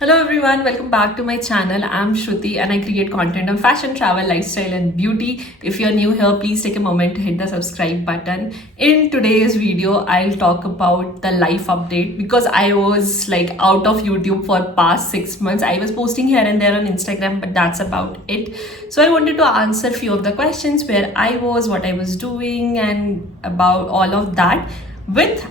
Hello everyone, welcome back to my channel. I'm Shruti and I create content on fashion, travel, lifestyle and beauty. If you're new here, please take a moment to hit the subscribe button. In today's video, I'll talk about the life update because I was like out of YouTube for past 6 months. I was posting here and there on Instagram, but that's about it. So I wanted to answer a few of the questions where I was, what I was doing and about all of that.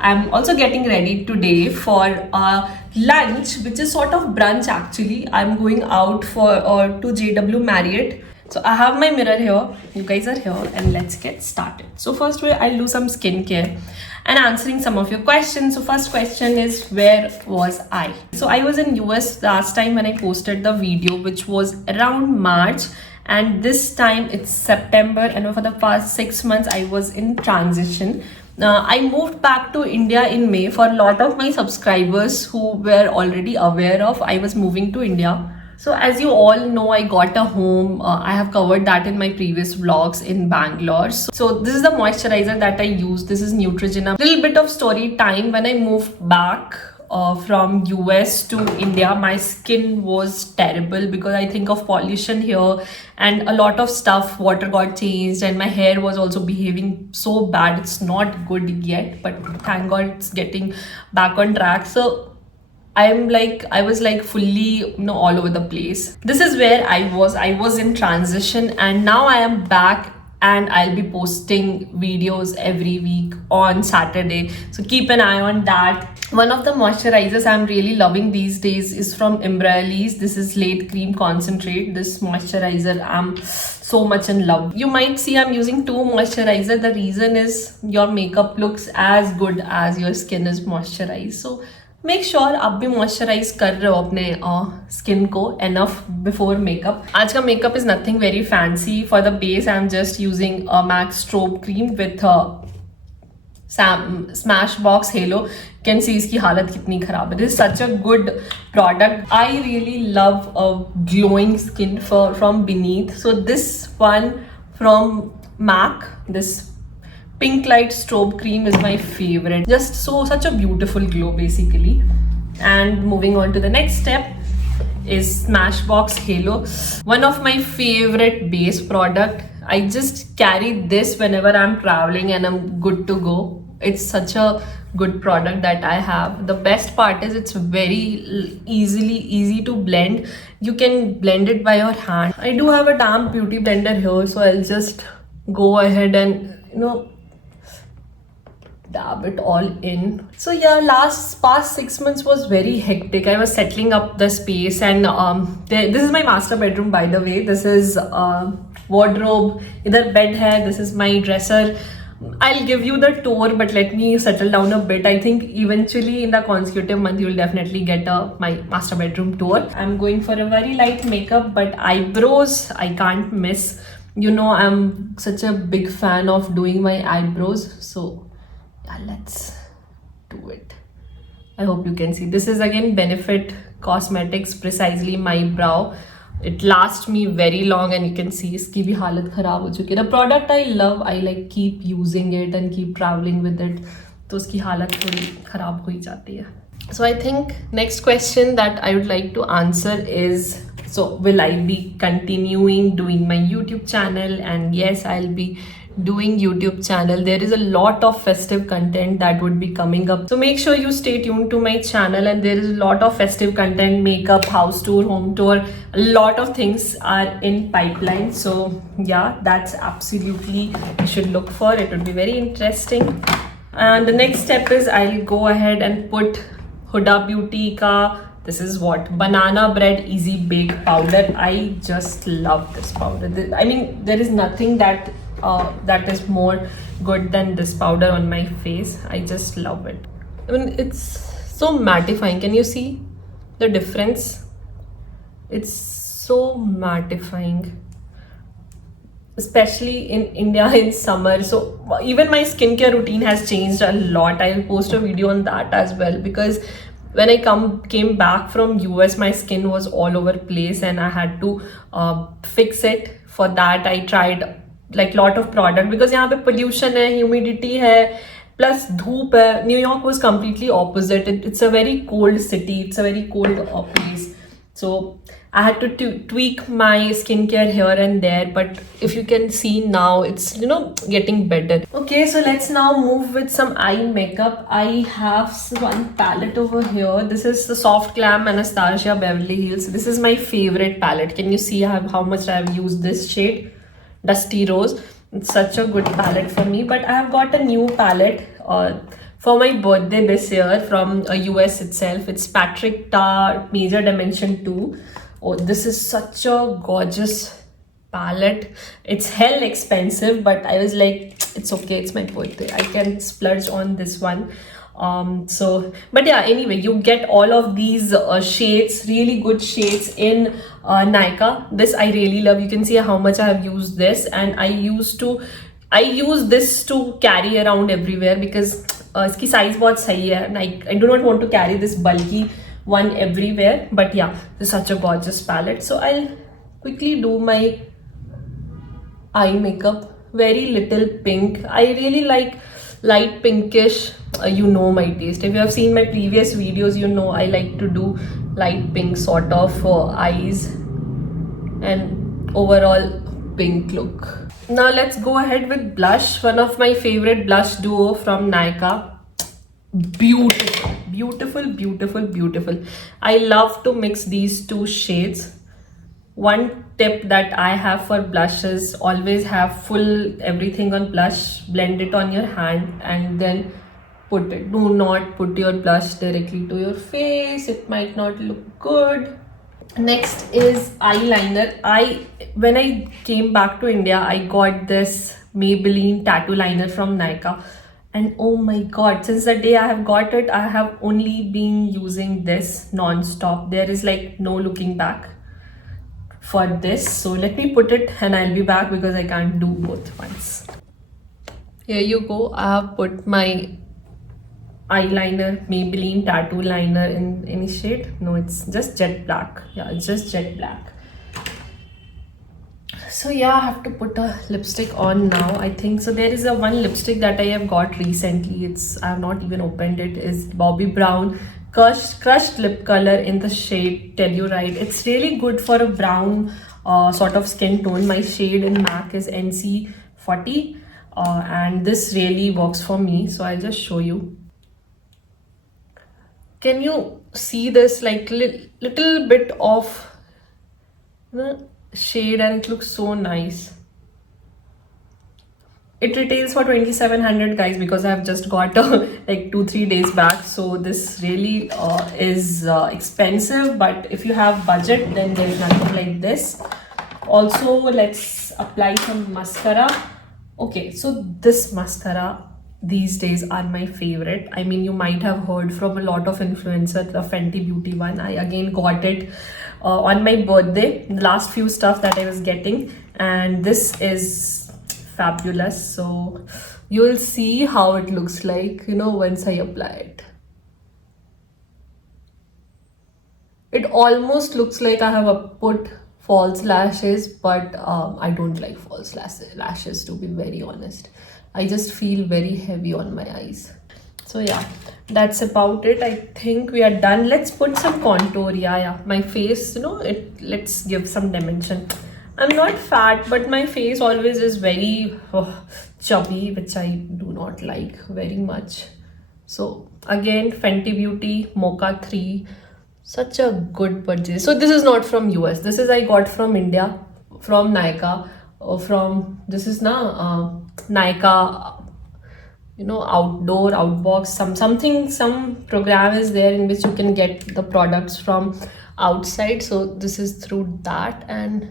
I'm also getting ready today for a lunch, which is sort of brunch actually. I'm going out for to JW Marriott. So I have my mirror here. You guys are here and let's get started. So first I'll do some skincare and answering some of your questions. So first question is, where was I? So I was in US last time when I posted the video, which was around March. And this time it's September, and for the past 6 months I was in transition. I moved back to India in May. For a lot of my subscribers who were already aware of, I was moving to India. So as you all know, I got a home. I have covered that in my previous vlogs in Bangalore. So this is the moisturizer that I use. This is Neutrogena. Little bit of story time. When I moved back from US to India, my skin was terrible because I think of pollution here and a lot of stuff, water got changed and my hair was also behaving so bad. It's not good yet, but thank God it's getting back on track. So I was like fully, all over the place. This is where I was in transition, and now I am back and I'll be posting videos every week on Saturday. So keep an eye on that. One of the moisturizers I'm really loving these days is from Embryolisse. This is Late Cream Concentrate. This moisturizer, I'm so much in love. You might see I'm using 2 moisturizers. The reason is your makeup looks as good as your skin is moisturized. So make sure आप भी moisturise कर रहे हो अपने skin को enough before makeup. आज का makeup is nothing very fancy. For the base, I'm just using a MAC strobe cream with Smashbox Halo. You can see इसकी हालत कितनी खराब है. This is such a good product. I really love a glowing skin from beneath. So this one from MAC, this Pink Light Strobe Cream is my favorite. Just such a beautiful glow basically. And moving on to the next step is Smashbox Halo. One of my favorite base product. I just carry this whenever I'm traveling and I'm good to go. It's such a good product that I have. The best part is it's very easy to blend. You can blend it by your hand. I do have a damp beauty blender here, so I'll just go ahead and dab it all in. So yeah, past 6 months was very hectic. I was settling up the space, and this is my master bedroom, by the way. This is wardrobe. Idhar bed hai. This is my dresser. I'll give you the tour, but let me settle down a bit. I think eventually in the consecutive month you'll definitely get my master bedroom tour. I'm going for a very light makeup, but eyebrows I can't miss. I'm such a big fan of doing my eyebrows, so yeah, let's do it. I hope you can see. This is again Benefit Cosmetics Precisely My Brow. It lasts me very long, and you can see iski bhi halat kharab ho chuki hai. The product I love, I like keep using it and keep traveling with it. तो उसकी हालत थोड़ी खराब हो ही जाती है. So I think next question that I would like to answer is, so will I be continuing doing my YouTube channel? And yes, I'll be doing YouTube channel. There is a lot of festive content that would be coming up, so make sure you stay tuned to my channel. And there is a lot of festive content, makeup, house tour, home tour, a lot of things are in pipeline. So yeah, that's absolutely you should look for. It would be very interesting. And the next step is I'll go ahead and put Huda Beauty ka, this is what, Banana Bread Easy Bake Powder. I just love this powder. I mean, there is nothing that is more good than this powder on my face. I just love it. I mean, it's so mattifying. Can you see the difference? It's so mattifying, especially in India in summer. So even my skincare routine has changed a lot. I'll post a video on that as well, because when I came back from US, my skin was all over place and I had to fix it. For that I tried like lot of product, because यहाँ पे pollution है, humidity है, plus धूप है. New York was completely opposite. It's a very cold city. It's a very cold place. So I had to tweak my skincare here and there, but if you can see now, it's, you know, getting better. Okay, so let's now move with some eye makeup. I have one palette over here. This is the Soft Glam Anastasia Beverly Hills. This is my favorite palette. Can you see how much I've used this shade? Dusty Rose. It's such a good palette for me, but I have got a new palette for my birthday this year from US itself. It's Patrick Ta Major Dimension 2. Oh, this is such a gorgeous palette. It's hell expensive, but I was like, it's okay, it's my birthday, I can splurge on this one. But yeah, anyway, you get all of these shades, really good shades in Nykaa. This I really love. You can see how much I have used this, and I use this to carry around everywhere because इसकी size बहुत सही है, and I do not want to carry this bulky one everywhere. But yeah, this is such a gorgeous palette. So I'll quickly do my eye makeup. Very little pink. I really like light pinkish. You know my taste. If you have seen my previous videos, you know I like to do light pink sort of eyes and overall pink look. Now let's go ahead with blush. One of my favorite blush duo from Nykaa. Beautiful, beautiful, beautiful, beautiful. I love to mix these two shades. One tip that I have for blush is always have full everything on blush, blend it on your hand and then put it. Do not put your blush directly to your face. It might not look good. Next is eyeliner. When I came back to India, I got this Maybelline tattoo liner from Nykaa. And oh my god, since the day I have got it, I have only been using this non-stop. There is like no looking back for this. So let me put it and I'll be back because I can't do both once. Here you go. I have put my eyeliner, Maybelline tattoo liner in any shade. No, it's just jet black. Yeah, it's just jet black. So yeah, I have to put a lipstick on now, I think. So there is one lipstick that I have got recently. I have not even opened it. Is Bobbi Brown crushed lip color in the shade Telluride. It's really good for a brown sort of skin tone. My shade in MAC is NC40 and this really works for me. So I'll just show you. Can you see this like little bit of shade, and it looks so nice. It retails for 2,700 guys because I have just got like 2-3 days back. So this really is expensive, but if you have budget, then there's nothing like this. Also, let's apply some mascara. Okay, so this mascara these days are my favorite. I mean, you might have heard from a lot of influencers, the Fenty Beauty one. I again got it on my birthday, the last few stuff that I was getting, and this is fabulous. So you will see how it looks like, you know, once I apply it. It almost looks like I have put false lashes, but I don't like false lashes, to be very honest. I just feel very heavy on my eyes. So yeah, that's about it. I think we are done. Let's put some contour. Yeah, my face, you know, let's give some dimension. I'm not fat, but my face always is very chubby, which I do not like very much. So again, Fenty Beauty Mocha 3, such a good purchase. So this is not from US. This is I got from India, from Nykaa. This is Nykaa, you know, outbox, some program is there in which you can get the products from outside. So this is through that. And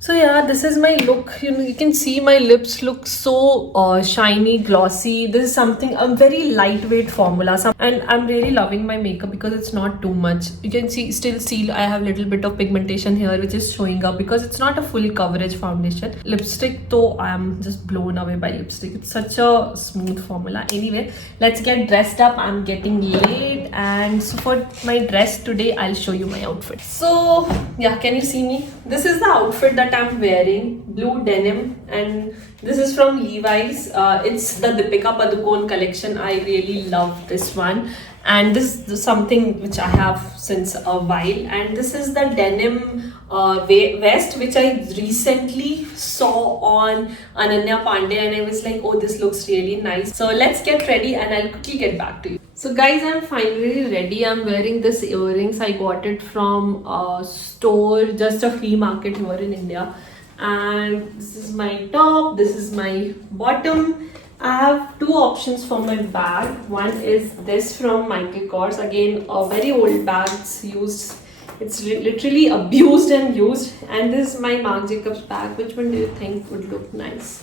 so yeah, this is my look. You can see my lips look so shiny, glossy. This is a very lightweight formula, and I'm really loving my makeup because it's not too much. You can still see I have a little bit of pigmentation here which is showing up because it's not a full coverage foundation. Lipstick though, I am just blown away by lipstick. It's such a smooth formula. Anyway, let's get dressed up. I'm getting late, and so for my dress today, I'll show you my outfit. So yeah, can you see me? This is the outfit that I'm wearing, blue denim, and this is from Levi's. It's the Deepika Padukone collection. I really love this one, and this is something which I have since a while, and this is the denim vest which I recently saw on Ananya Pandey, and I was like, oh, this looks really nice. So let's get ready and I'll quickly get back to you. So guys, I'm finally ready. I'm wearing this earrings. I got it from a store, just a flea market here in India. And this is my top, this is my bottom. I have two options for my bag. One is this from Michael Kors. Again, a very old bag. It's used. It's literally abused and used. And this is my Marc Jacobs bag. Which one do you think would look nice?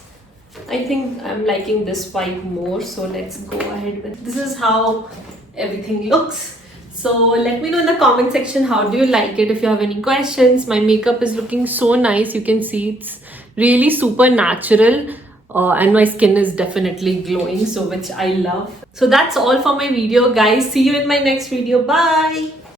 I think I'm liking this vibe more. So let's go ahead with. This is how everything looks. So let me know in the comment section how do you like it. If you have any questions, my makeup is looking so nice. You can see it's really super natural. And my skin is definitely glowing, so which I love. So that's all for my video, guys. See you in my next video. Bye.